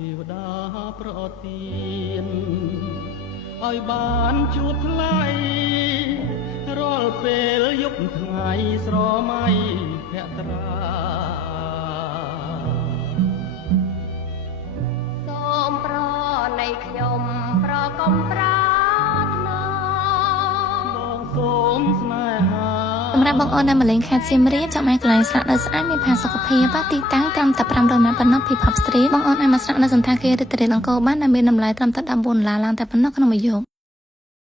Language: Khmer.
ទេវតាប្រទានឲ្យបានជួបថ្លៃរាល់ពេលយប់ថ្ងៃស្រមៃភក្ត្រាសូមប្រនៃខ្ញុំប្រកុំប្រាថ្នាបងសូមស្នេហាសម្រាប់បងអូននៅម៉ាឡេងខេត្តសៀមរាបចង់មកកន្លែងស្នាក់នៅស្អាតមានផាសុខភាពទីតាំងត្រឹមតែ500ម៉ែត្រប៉ុណ្ណោះពី Pop Street បងអូនអាចមកស្នាក់នៅសន្តាគារឬតេរ៉េអង្គរបានដែលមានតម្លៃត្រឹមតែ$14ឡើងតែប៉ុណ្ណោះក្នុងមួយយប់